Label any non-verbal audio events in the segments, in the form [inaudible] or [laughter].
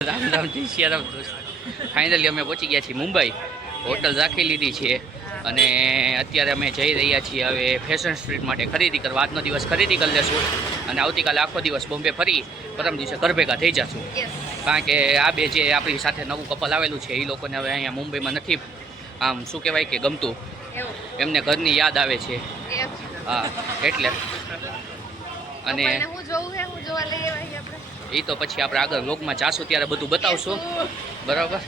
રામ રામ જય સિયારામ દોસ્ત ફાઇનલી અમે પહોંચી ગયા છીએ મુંબઈ. હોટલ રાખી લીધી છે અને અત્યારે અમે જઈ રહ્યા છીએ હવે ફેશન સ્ટ્રીટ માટે ખરીદી કરવા. આજનો દિવસ ખરીદી કરી લેશું અને આવતીકાલે આખો દિવસ બોમ્બે ફરી પરમ દિવસે ઘર ભેગા થઈ જશું. કારણ કે આ બે જે આપણી સાથે નવું કપલ આવેલું છે એ લોકોને હવે અહીંયા મુંબઈમાં નથી આમ શું કહેવાય કે ગમતું. એમને ઘરની યાદ આવે છે. હા એટલે. અને હું જોઉં હે હું જોવા લઈ એ તો પછી આપણે આગળ વ્લોગમાં જાશું ત્યારે બધું બતાવશું. બરાબર?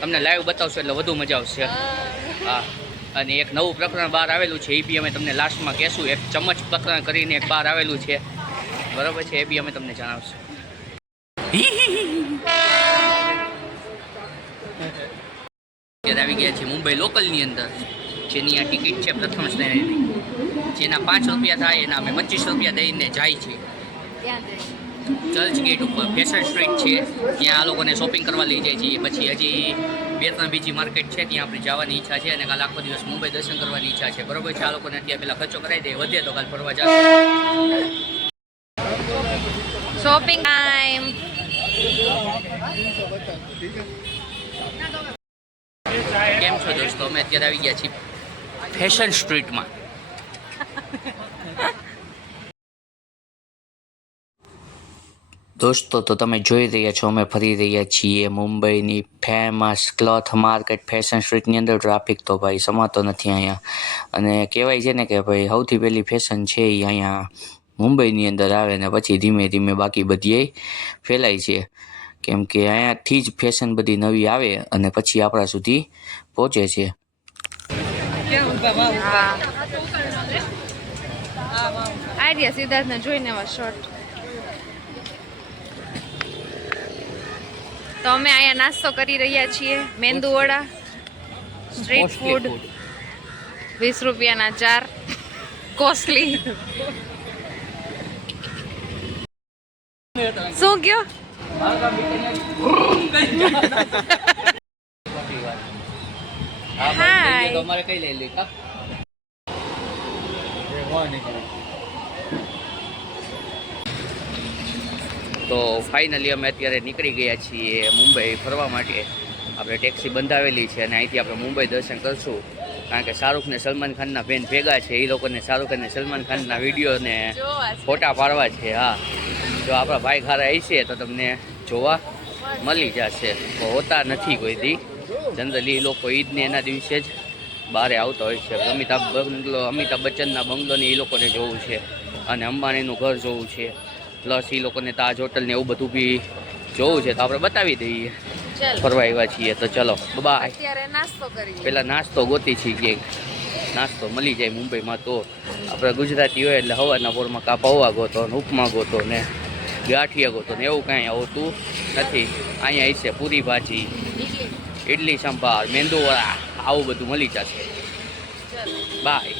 તમને લાઈવ બતાવશું એટલે વધુ મજા આવશે. હા. અને એક નવું પ્રકરણ બહાર આવેલું છે, એ બી અમે તમને લાસ્ટમાં કહેશું. એક ચમચ પ્રકરણ કરીને એક બહાર આવેલું છે. બરાબર છે? એ બી અમે તમને જણાવશું. આવી ગયા છે, મુંબઈ લોકલની અંદર. જેની આ ટિકિટ છે પ્રથમ શ્રેણીની. જેના પાંચ રૂપિયા થાય, એના અમે પચીસ રૂપિયા દઈને જાય છે. ત્યાં જઈએ ચર્ચ ગેટ ઉપર ફેશન સ્ટ્રીટ છે. ત્યાં આ લોકોને શોપિંગ કરવા લઈ જાય છીએ પછી હજી બે ત્રણ બીજી માર્કેટ છે. ત્યાં આપણે જવાની ઈચ્છા છે અને કાલ આખો દિવસ મુંબઈ દર્શન કરવાની ઈચ્છા છે. બરોબર છે? આ લોકોને અત્યારે પેલા ખર્ચો કરાવી દે. વધે તો કાલ ફરવા જશે શોપિંગ ટાઈમ કેમ છો દોસ્તો? અમે અત્યારે આવી ગયા છીએ ફેશન સ્ટ્રીટમાં દોસ્તો, તો તમે જોઈ રહ્યા છો, અમે ફરી રહ્યા છીએ મુંબઈની ફેમસ ક્લોથ માર્કેટ ફેશન સ્ટ્રીટની અંદર. ટ્રાફિક તો ભાઈ સમાતો નથી અહીંયા. અને કહેવાય છે ને કે ભાઈ સૌથી પહેલી ફેશન છે એ અહીંયા મુંબઈની અંદર આવે ને પછી ધીમે ધીમે બાકી બધીએ ફેલાય છે. કેમ કે અહીંયાથી જ ફેશન બધી નવી આવે અને પછી આપણા સુધી પહોંચે છે. આઈડિયા સિદ્ધાર્થને જોઈને એવા શોર્ટ તો અમે અહીંયા નાસ્તો કરી રહ્યા છીએ. મેંદુ વડા સ્ટ્રીટ ફૂડ વીસ રૂપિયાના ચાર. કોસ્ટલી શું કયો? Hi. તમારે કઈ લઈ લે? તો ફાઇનલી અમે અત્યારે નીકળી ગયા છીએ મુંબઈ ફરવા માટે. આપણે ટેક્સી બંધાવેલી છે અને અહીંથી આપણે મુંબઈ દર્શન કરશું. કારણ કે શાહરૂખ ને સલમાન ખાનના બેન ભેગા છે, એ લોકોને શાહરૂખ અને સલમાન ખાનના વીડિયો ને ફોટા પાડવા છે, હા. જો આપણા ભાઈ ખારા હશે તો તમને જોવા મળી જશે. તો હોતા નથી કોઈ દી. જનરલી લોકો ઈદને એના દિવસે જ બહારે આવતા હોય છે. અમિતાભ બંગલો, અમિતાભ બચ્ચનના બંગલોને એ લોકોને જોવું છે. અને અંબાણીનું ઘર જોવું છે. પ્લસ એ લોકોને તાજ હોટલ ને એવું બધું બી જોવું છે તો આપણે બતાવી દઈએ. ફરવા આવ્યા છીએ તો ચલો બાય નાસ્તો કરીએ. પેલા નાસ્તો ગોતી છીએ ક્યાંક નાસ્તો મળી જાય મુંબઈમાં તો. આપણે ગુજરાતી હોય એટલે હવાના પોરમાં કાં પૌવા ગોતો ને ઉપમા ગોતો ને ગાંઠિયા ગોતો ને એવું કાંઈ આવતું નથી. અહીંયા હશે પૂરી ભાજી ઇડલી સંભાર મેંદુવડા આવું બધું મળી જશે. બાય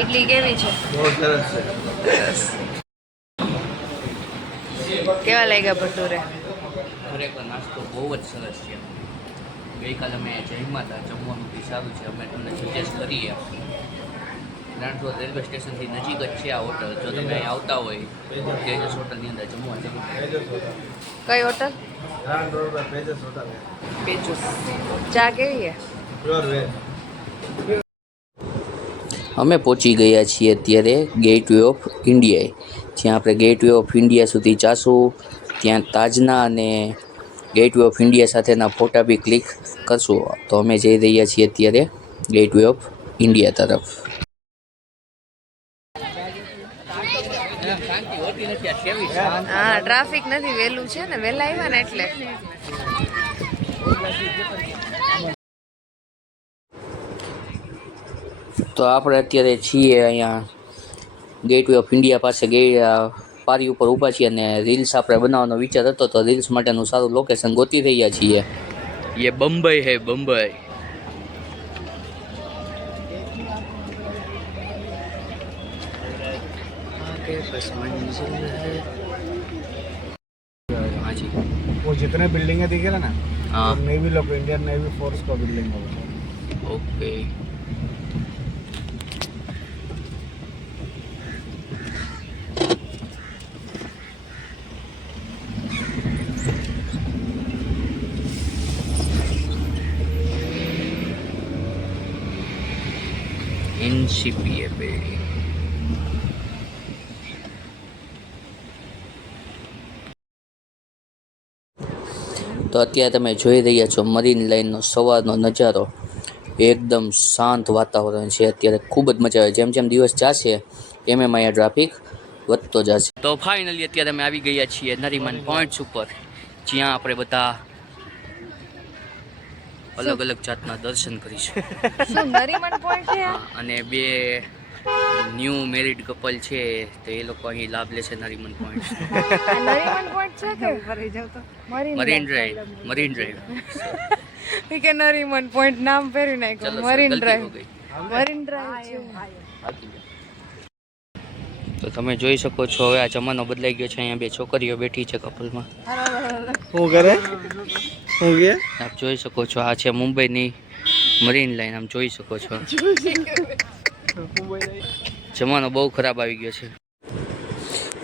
ઇડલી કેવી છે? કેવા લાગ્યા ભટુરે? ખરેખર નાસ્તો બહુ જ સરસ છે. ગઈકાલે અમે જમ્યા હતા જમવાનું બી સારું છે. અમે તમને સજેસ્ટ કરીએ. ગ્રાન્ડ રેલવે સ્ટેશનથી નજીક જ છે આ હોટલ. જો તમે અહીં આવતા હોય તેજસ હોટલની અંદર જમવા કઈ હોટલ? ગ્રાન્ડ રોડ પર પેજસ ચા કેવી છે અમે પહોંચી ગયા છીએ અત્યારે ગેટ વે ઓફ ઇન્ડિયા જ્યાં આપણે ગેટ વે ઓફ ઇન્ડિયા સુધી જાશું. ત્યાં તાજના અને ગેટવે ઓફ ઇન્ડિયા સાથેના ફોટા બી ક્લિક કરશું. તો અમે જઈ રહ્યા છીએ અત્યારે ગેટવે ઓફ ઇન્ડિયા તરફ. હા ટ્રાફિક નથી વહેલું છે ને વહેલા આવ્યા ને એટલે તો આપણે અત્યારે છીએ અહીંયા ગેટવે ઓફ ઇન્ડિયા પાસે ગે પારી ઉપર ઊભા છીએ અને રીલ્સ આપણે બનાવવાનો વિચાર હતો તો રીલ્સ માટેનું સારું લોકેશન ગોતી રહ્યા છીએ ये बम्बई है बम्बई हाँ जितने बिल्डिंगे दिख रहे ना हाँ तो नेवी लोग इंडियन नेवी फोर्स का बिल्डिंग होगा ओके NCPA building. તો અત્યારે તમે જોઈ રહ્યા છો મરીન લાઈનનો સવારનો નજારો. એકદમ શાંત વાતાવરણ છે. અત્યારે ખૂબ જ મજા આવે. જેમ જેમ દિવસ જશે એમ એમ અહીંયા ટ્રાફિક વધતો જશે. તો ફાઇનલી અત્યારે અમે આવી ગયા છીએ નરીમન પોઈન્ટ્સ ઉપર. જ્યાં આપણે બધા અલગ અલગ જાતના દર્શન કરીશું. અને બે ન્યૂ મેરિડ કપલ છે તો એ લોકો અહીં લાભ લેશે નરીમન પોઈન્ટ. [laughs] નરીમન પોઈન્ટ છે કે? Marine marine drive. Marine drive. કે નરીમન પોઈન્ટ નામ ફેરવી નાખ્યું. Marine drive. મરીન ડ્રાઈવ તો તમે જોઈ શકો છો હવે આ જમાનો બદલાઈ ગયો છે અહીંયા બે છોકરીઓ બેઠી છે કપલમાં. શું કરે? શું કે? આપ જોઈ શકો છો આ છે મુંબઈની મરીન લાઈન આમ જોઈ શકો છો. [laughs] જમાનો બહુ ખરાબ આવી ગયો છે.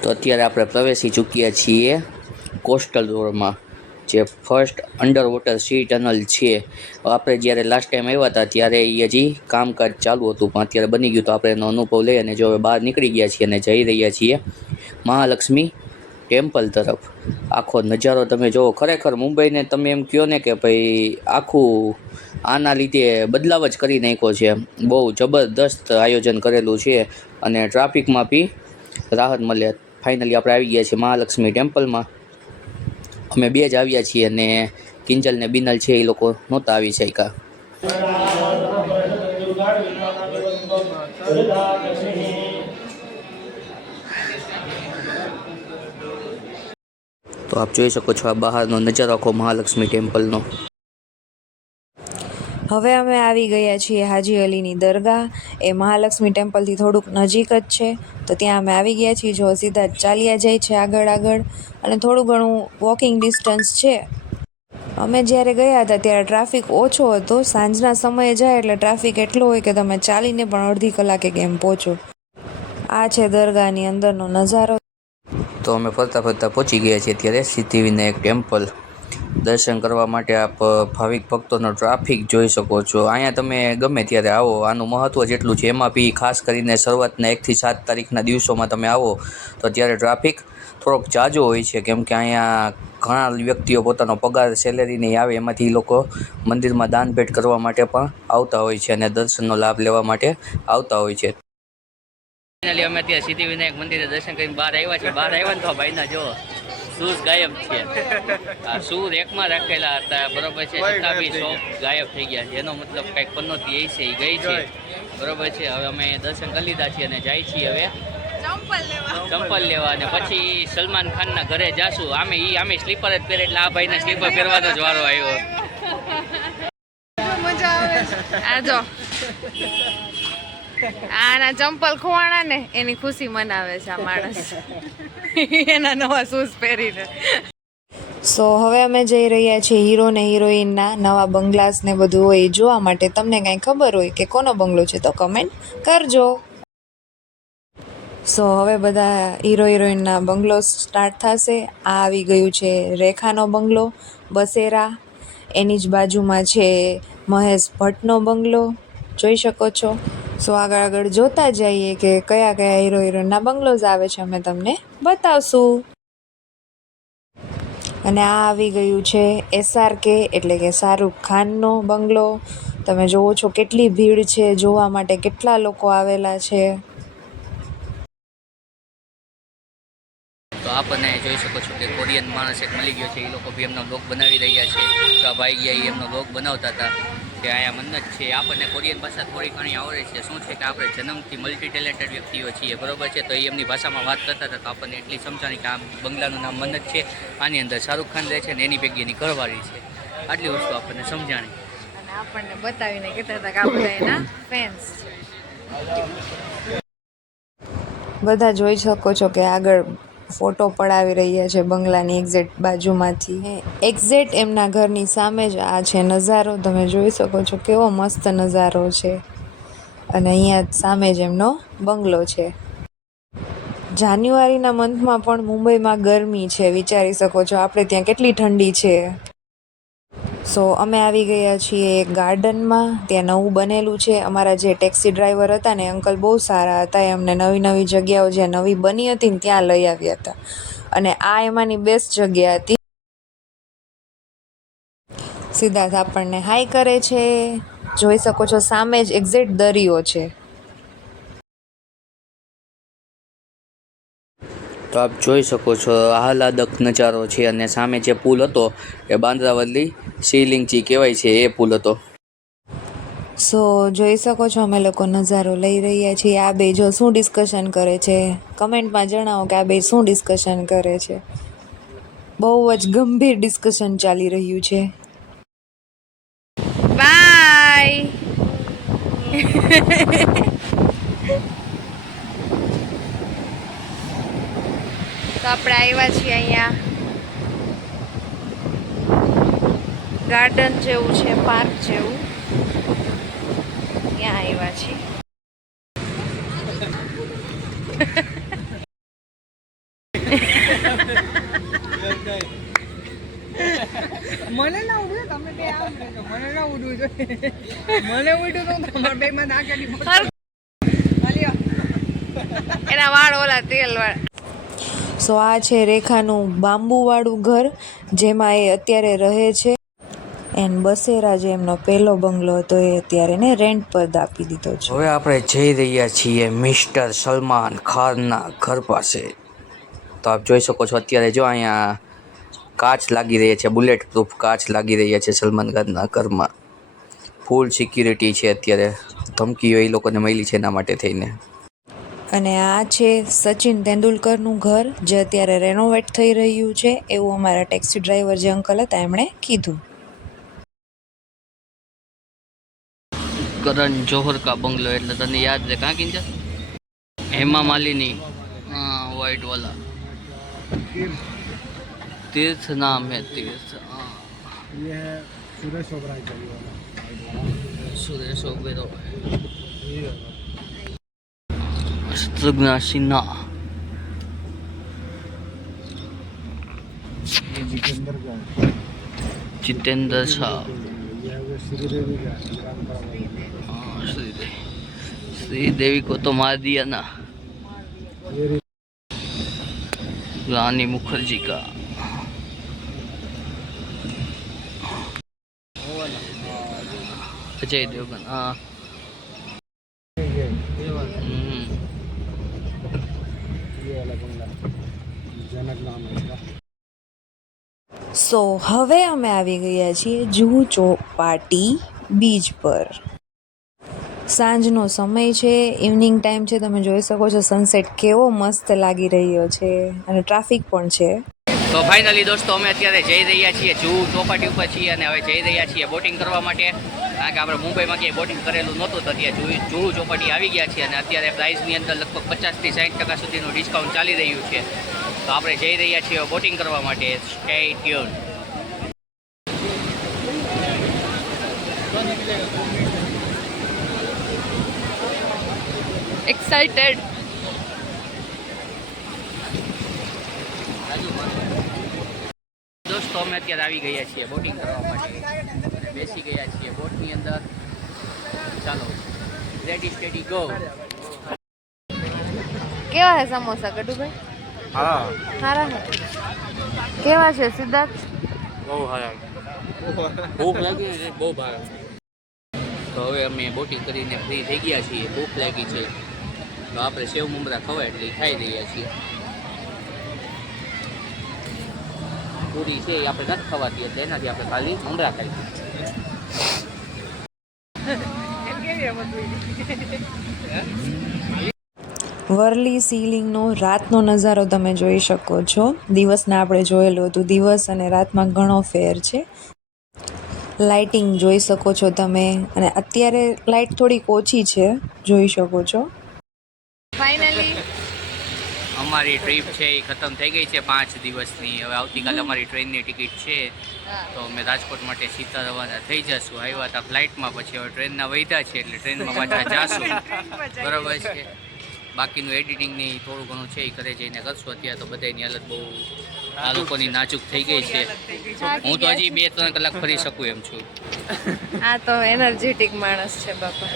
તો અત્યારે આપણે પ્રવેશી ચૂક્યા છીએ કોસ્ટલ રોડમાં, જે first under water sea tunnel છે આપણે જ્યારે લાસ્ટ ટાઈમ આવ્યા હતા, ત્યારે એ હજી કામકાજ ચાલુ હતું, પણ અત્યારે બની ગયું તો આપણે એનો અનુભવ લઈ અને જો બહાર નીકળી ગયા છીએ અને જઈ રહ્યા છીએ. મહાલક્ષ્મી ટેમ્પલ તરફ. આખો નજારો તમે જુઓ ખરેખર મુંબઈને તમે એમ કહો ને કે ભાઈ આખું આના લીધે બદલાવ જ કરી નાખ્યો છે બહુ જબરદસ્ત આયોજન કરેલું છે અને ટ્રાફિકમાં બી રાહત મળે. ફાઇનલી આપણે આવી ગયા છીએ મહાલક્ષ્મી ટેમ્પલમાં અમે બે જ આવ્યા છીએ અને કિંજલ ને બિનલ છે એ લોકો નહોતા આવી શક્યા. આપ જોઈ શકો છો આ બહારનો નજારો આખો મહાલક્ષ્મી ટેમ્પલનો. હવે અમે આવી ગયા છીએ હાજી અલીની દરગાહ. એ મહાલક્ષ્મી ટેમ્પલથી થોડુંક નજીક જ છે. તો ત્યાં અમે આવી ગયા છીએ, જો સીધા ચાલ્યા જાય છે આગળ આગળ. અને થોડું ઘણું વોકિંગ ડિસ્ટન્સ છે. અમે જ્યારે ગયા હતા ત્યારે ટ્રાફિક ઓછો હતો. સાંજના સમયે જાય એટલે ટ્રાફિક એટલો હોય કે તમે ચાલીને પણ અડધી કલાકે કેમ પહોંચો. આ છે દરગાહની અંદરનો નજારો. તો અમે ફરતા ફરતા પહોંચી ગયા છીએ અત્યારે સિદ્ધિવિનાયક ટેમ્પલ. દર્શન કરવા માટે આપ ભાવિક ભક્તોનો ટ્રાફિક જોઈ શકો છો. અહીંયા તમે ગમે ત્યારે આવો, આનું મહત્ત્વ જેટલું છે એમાં બી ખાસ કરીને શરૂઆતના એકથી સાત તારીખના દિવસોમાં તમે આવો, તો ત્યારે ટ્રાફિક થોડોક જાજો હોય છે. કેમ કે અહીંયા ઘણા વ્યક્તિઓ પોતાનો પગાર સેલેરી નહીં આવે, એમાંથી લોકો મંદિરમાં દાન ભેટ કરવા માટે પણ આવતા હોય છે અને દર્શનનો લાભ લેવા માટે આવતા હોય છે. ફાઇનલી અમે સિદ્ધિ સિદ્ધિવિનાયક મંદિરે દર્શન કરીને બહાર આવ્યા છીએ. બહાર આવ્યા ને તો ભાઈના જો શૂઝ ગાયબ છે. આ શૂઝ એકમાં રાખેલા હતા. બરોબર છે છતાં બી શોપ ગાયબ થઈ ગયા છે. એનો મતલબ કંઈક પન્નોતી એ છે એ ગઈ છે. બરોબર છે હવે અમે દર્શન કરી લીધા છીએ અને જાય છીએ હવે. ચંપલ લેવા. અને પછી સલમાન ખાનના ઘરે જાશું. આમે ઈ આમે સ્લીપર જ પહેરે એટલે આ ભાઈને સ્લીપર પહેરવાનો જ વારો આવ્યો. આ જો. આના ચંપલ ખોવાણા ને એની ખુશી મનાવે છે આ માણસ. એના નવા શૂઝ પહેરીને. સો હવે અમે જઈ રહ્યા છીએ હીરો ને હિરોઈનના નવા બંગલાસ ને બધું હોય જોવા માટે. તમને કાંઈ ખબર હોય કે કોનો બંગલો છે તો કમેન્ટ કરજો. સો હવે બધા હીરો હિરોઈનના બંગલો સ્ટાર્ટ થશે. આ આવી ગયું છે રેખાનો બંગલો, બસેરા. એની જ બાજુમાં છે મહેશ ભટ્ટનો બંગલો. જોઈ શકો છો. સો આગળ આગળ જોતા જઈએ કે કયા કયા હીરો હિરોઈનના બંગલોઝ આવે છે, અમે તમને બતાવશું. અને આ આવી ગયું છે એસઆરકે એટલે કે શાહરૂખ ખાનનો બંગલો. તમે જોવો છો કેટલી ભીડ છે, જોવા માટે કેટલા લોકો આવેલા છે. તો આપણને જોઈ શકો છો કે કોરિયન માણસ એક મળી ગયો છે, એ લોકો બી એમનો બ્લોગ બનાવી રહ્યા છે. તો ભાઈ ગયા એમનો બ્લોગ બનાવતા હતા. કે અહીંયા મન્નત છે. આપણને કોરિયન ભાષા થોડી ઘણી આવડે છે. શું છે કે આપણે જન્મથી મલ્ટી ટેલેન્ટેડ વ્યક્તિઓ છીએ બરોબર છે? તો એ એમની ભાષામાં વાત કરતા હતા તો આપણને એટલી સમજાણી કે આ બંગલાનું નામ મન્નત છે. આની અંદર શાહરૂખ ખાન રહે છે ને એની ભેગી એની ઘરવાળી છે. આટલી વસ્તુ આપણને સમજાણી. અને આપણને બતાવીને કહેતા હતા કે આ બધા એના ફેન્સ બધા જોઈ શકો છો કે આગળ ફોટો પડાવી રહ્યા છે બંગલાની એક્ઝેક્ટ બાજુમાંથી. એક્ઝેક્ટ એમના ઘરની સામે જ આ છે નજારો. તમે જોઈ શકો છો કેવો મસ્ત નજારો છે. અને અહીંયા સામે જ એમનો બંગલો છે. જાન્યુઆરીના મંથમાં પણ મુંબઈમાં ગરમી છે, વિચારી શકો છો. આપણે ત્યાં કેટલી ઠંડી છે. સો અમે આવી ગયા છીએ ગાર્ડનમાં, ત્યાં નવું બનેલું છે. અમારા જે ટેક્સી ડ્રાઈવર હતા ને, અંકલ બહુ સારા હતા. એ અમને નવી નવી જગ્યાઓ જે નવી બની હતી ને, ત્યાં લઈ આવ્યા હતા. અને આ એમાંની બેસ્ટ જગ્યા હતી. સિદ્ધાર્થ આપણને હાઈ કરે છે. જોઈ શકો છો, સામે જ એક્ઝેક્ટ દરિયો છે. તો આપ જોઈ શકો છો આહલાદક નજારો છે અને સામે જે પુલ હતો એ બાંદ્રાવલ્લી શિવલિંગજી કહેવાય છે એ પુલ હતો. સો જોઈ શકો છો અમે લોકો નજારો લઈ રહ્યા છીએ. આ બે જો શું ડિસ્કશન કરે છે? કમેન્ટમાં જણાવો કે આ બે શું ડિસ્કશન કરે છે? બહુ જ ગંભીર ડિસ્કશન ચાલી રહ્યું છે. બાય [laughs] તો આપણે આવ્યા છીએ અહીંયા. ગાર્ડન જેવું છે પાર્ક જેવું. ત્યાં આવ્યા છીએ. મને ના ઉડ્યું તમે બે આમ મને ના ઉડવું જોઈએ. મને ઉડ્યું તો તમારા બે માં નાખેલી હાલી એના વાળ ઓલા તેલ વાળા સો આ છે રેખાનું બાંબુવાળું ઘર, જેમાં એ અત્યારે રહે છે. એન્ડ બસેરા જે એમનો પહેલો બંગલો હતો, એ અત્યારે ને રેન્ટ પર આપી દીધો છે. હવે આપણે જઈ રહ્યા છીએ મિસ્ટર સલમાન ખાનના ઘર પાસે. તો આપ જોઈ શકો છો, અત્યારે જો અહીંયા કાચ લાગી રહ્યા છે બુલેટ પ્રૂફ કાચ લાગી રહ્યા છે સલમાન ખાનના ઘરમાં. ફૂલ સિક્યુરિટી છે અત્યારે. ધમકીઓ એ લોકોને મળી છે એના માટે થઈને. અને આ છે સચિન તેંડુલકરનું ઘર જે અત્યારે રેનોવેટ થઈ રહ્યું છે એવું અમારા ટેક્સી ડ્રાઈવર જે અંકલ હતા એમણે કીધું કરણ જોહર કા બંગલો એટલે તને યાદ રહે કાં કિંજર હેમા માલિની હા વ્હાઈટ વાલા तीर्थ नाम है तीर्थ हाँ ये है सुरेश ओबराय का ये वाला सुरेश ओबेरो शत्रुघ्न सिन्हा ये जितेंद्र का है जितेंद्र शाह ये है वो श्रीदेवी का है रामपुरा वाला। हाँ श्रीदेवी श्रीदेवी को तो मार दिया ना ये रि- रानी मुखर्जी का अजय देवगन हाँ સો હવે અમે આવી ગયા છીએ જૂ ચોપાટી બીચ પર. સાંજનો સમય છે ઇવનિંગ ટાઈમ છે, તમે જોઈ શકો છો સનસેટ કેવો મસ્ત લાગી રહ્યો છે અને ટ્રાફિક પણ છે. તો ફાઇનલી દોસ્તો અમે અત્યારે જઈ રહ્યા છીએ જૂ ચોપાટી ઉપર છીએ અને હવે જઈ રહ્યા છીએ બોટિંગ કરવા માટે. કારણ કે આપણે મુંબઈમાં ક્યાંય બોટિંગ કરેલું નહોતું તો અત્યારે જૂ ચોપાટી આવી ગયા છીએ અને અત્યારે પ્રાઇસની અંદર લગભગ પચાસથી સાઠ ટકા સુધીનું ડિસ્કાઉન્ટ ચાલી રહ્યું છે. તો આપણે જઈ રહ્યા છીએ બોટિંગ કરવા માટે. સ્ટે ટ્યુન એક્સાઇટેડ દોસ્તો અમે અત્યારે આવી ગયા છીએ બોટિંગ કરવા માટે. બેસી ગયા છીએ બોટની અંદર. ચાલો રેડી સ્ટેડી ગો કેવા છે સમોસા ગડુભાઈ હા. સારા છે? કેવા છે સિદ્ધાર્થ? બહુ સારા ભૂખ લાગી ને બહુ ભારે તો હવે અમે બોટિંગ કરીને ફ્રી થઈ ગયા છીએ. ભૂખ લાગી છે. તો આપણે સેવ મમરા ખવાય એટલે ખાઈ રહ્યા છીએ. પૂરી છે એ આપણે નથી ખવાતી એટલે એનાથી આપણે ખાલી મમરા ખાઈ? વરલી સીલિંગનો રાતનો નજારો તમે જોઈ શકો છો. દિવસના આપણે જોયેલું હતું. દિવસ અને રાતમાં ઘણો ફેર છે. લાઇટિંગ જોઈ શકો છો તમે. અને અત્યારે લાઇટ થોડીક ઓછી છે. જોઈ શકો છો. ફાઇનલી અમારી ટ્રીપ છે એ ખતમ થઈ ગઈ છે પાંચ દિવસની. હવે આવતીકાલે અમારી ટ્રેનની ટિકિટ છે. તો અમે રાજકોટ માટે સીધા રવાના થઈ જશું. આવ્યા હતા ફ્લાઇટમાં પછી હવે ટ્રેનના વૈધા છે એટલે ટ્રેનમાં પાછા [laughs] જાશું. બરાબર છે. બાકીનું એડિટિંગ ને થોડું ઘણું છે એ ઘરે જઈને કરશું. અત્યારે તો બધાની હાલત બહુ આ લોકોની નાજુક થઈ ગઈ છે. હું તો હજી બે ત્રણ કલાક ફરી શકું એમ છું. આ તો એનર્જેટિક માણસ છે બાપા.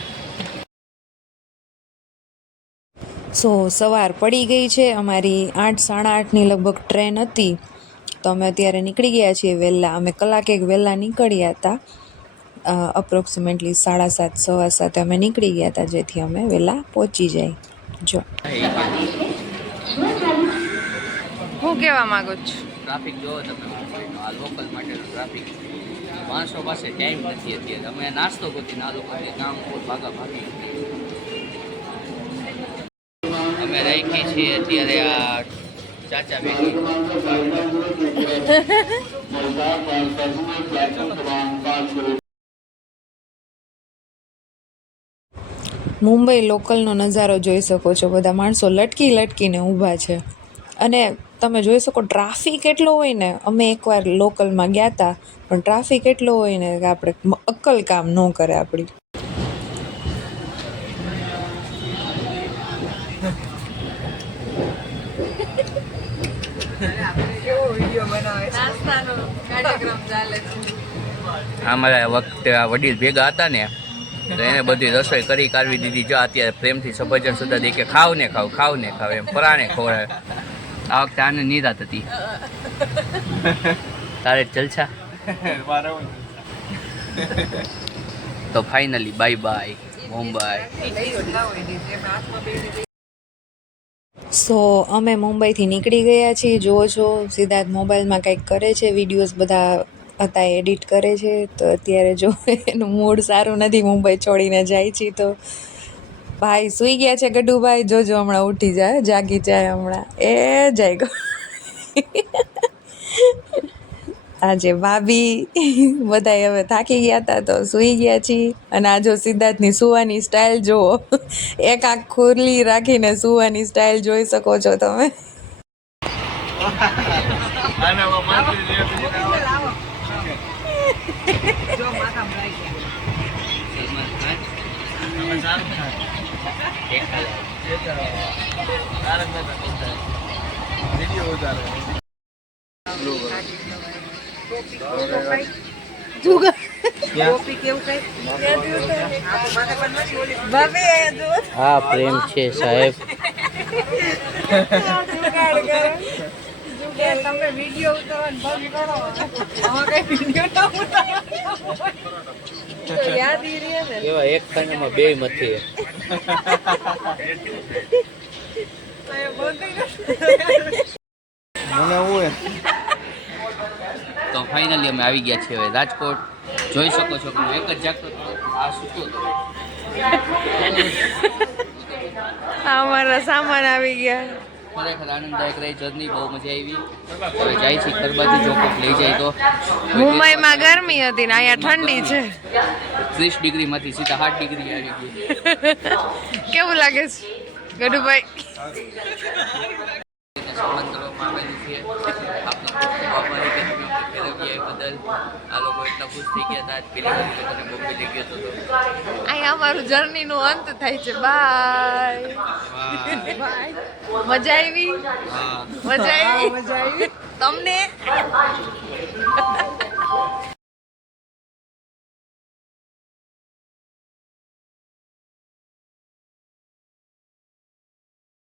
સો સવાર પડી ગઈ છે. અમારી આઠ સાડા આઠની લગભગ ટ્રેન હતી. તો અમે અત્યારે નીકળી ગયા છીએ વહેલા. અમે કલાક એક વહેલા નીકળ્યા હતા. અપ્રોક્સિમેટલી સાડા સાત સવા સાતે અમે નીકળી ગયા હતા જેથી અમે વહેલા પહોંચી જાય. જો. હું કહેવા માંગુ છું? ટ્રાફિક જોવો તમે. મુંબઈનો આ લોકલ માટેનો ટ્રાફિક. માણસો પાસે ટાઈમ નથી અત્યારે. અમે નાસ્તો ગોતીને આ લોકોને કામ ભાગા ભાગી અમે રાખી છીએ અત્યારે આ ચાચા બેટી મુંબઈ લોકલનો નજારો જોઈ શકો છો. બધા માણસો લટકી લટકીને ઊભા છે. અને તમે જોઈ શકો ટ્રાફિક એટલો હોય ને, અમે એકવાર લોકલમાં ગયા હતા પણ ટ્રાફિક એટલો હોય ને કે આપણે અક્કલ કામ ન કરે આપણી કેવો વીડિયો બનાવે છે અમારા વખતે આ વડીલ ભેગા હતા ને તો એને બધી રસોઈ કરી કાઢવી દીધી. જો અત્યારે પ્રેમથી સફરજન સુધા દે કે ખાવ ને ખાવ ખાવ ને ખાવ એમ. પરાણે ખવડાવે. આ વખતે આને નિરાત હતી. તારે જલસા? તો finally bye bye Mumbai. So અમે મુંબઈથી નીકળી ગયા છીએ. જુઓ છો સિદ્ધાર્થ મોબાઈલમાં કંઈક કરે છે. વિડીયોઝ બધા હતા એડિટ કરે છે, તો અત્યારે જો એનું મૂડ સારું નથી, મુંબઈ છોડીને જાય છે, તો ભાઈ સૂઈ ગયા છે ગડુભાઈ જોજો હમણાં ઉઠી જાય જાગી જાય હમણાં. એ જાય ગો. આજે ભાભી બધાય હવે થાકી ગયા હતા તો સૂઈ ગયા છીએ અને આ જો સિદ્ધાર્થની સુવાની સ્ટાઇલ જુઓ. એક આંખ ખુરલી રાખીને સુવાની સ્ટાઇલ જોઈ શકો છો તમે જો માથા મરાઈ ગયા સલમાન ખાન એક હાલ. હા પ્રેમ છે સાહેબ. તમે વીડિયો ઉતારવાનું યાદ રહે ને. એવા એક ખાનામાં બે મથી એ બંધ તો ફાઇનલી અમે આવી ગયા છીએ હવે રાજકોટ. જોઈ શકો છો કે એક જ જાગતો આ સૂતો અમારા સામાન આવી ગયા. ખરેખર આનંદદાયક રહી જર્ની બહુ મજા આવી. હવે જાય છે ગરબાથી જો કોઈક લઈ જાય તો. મુંબઈમાં ગરમી હતી ને અહીંયા ઠંડી છે. ત્રીસ ડિગ્રીમાંથી સીધા આઠ ડિગ્રી આવી ગઈ. [laughs] કેવું લાગે છે? ગડુભાઈ એને સન્માન કરવામાં આવેલું છે આપનો ખૂબ ખૂબ આભાર કે તમે અમને બદલ આ લોકો એટલા ખુશ થઈ ગયા હતા પેલી વખતે તને બોમ્બે લઈ ગયો હતો અહીંયા અમારું જર્નીનો અંત થાય છે. બાય બાય મજા આવી? મજા આવી? મજા આવી. તમને?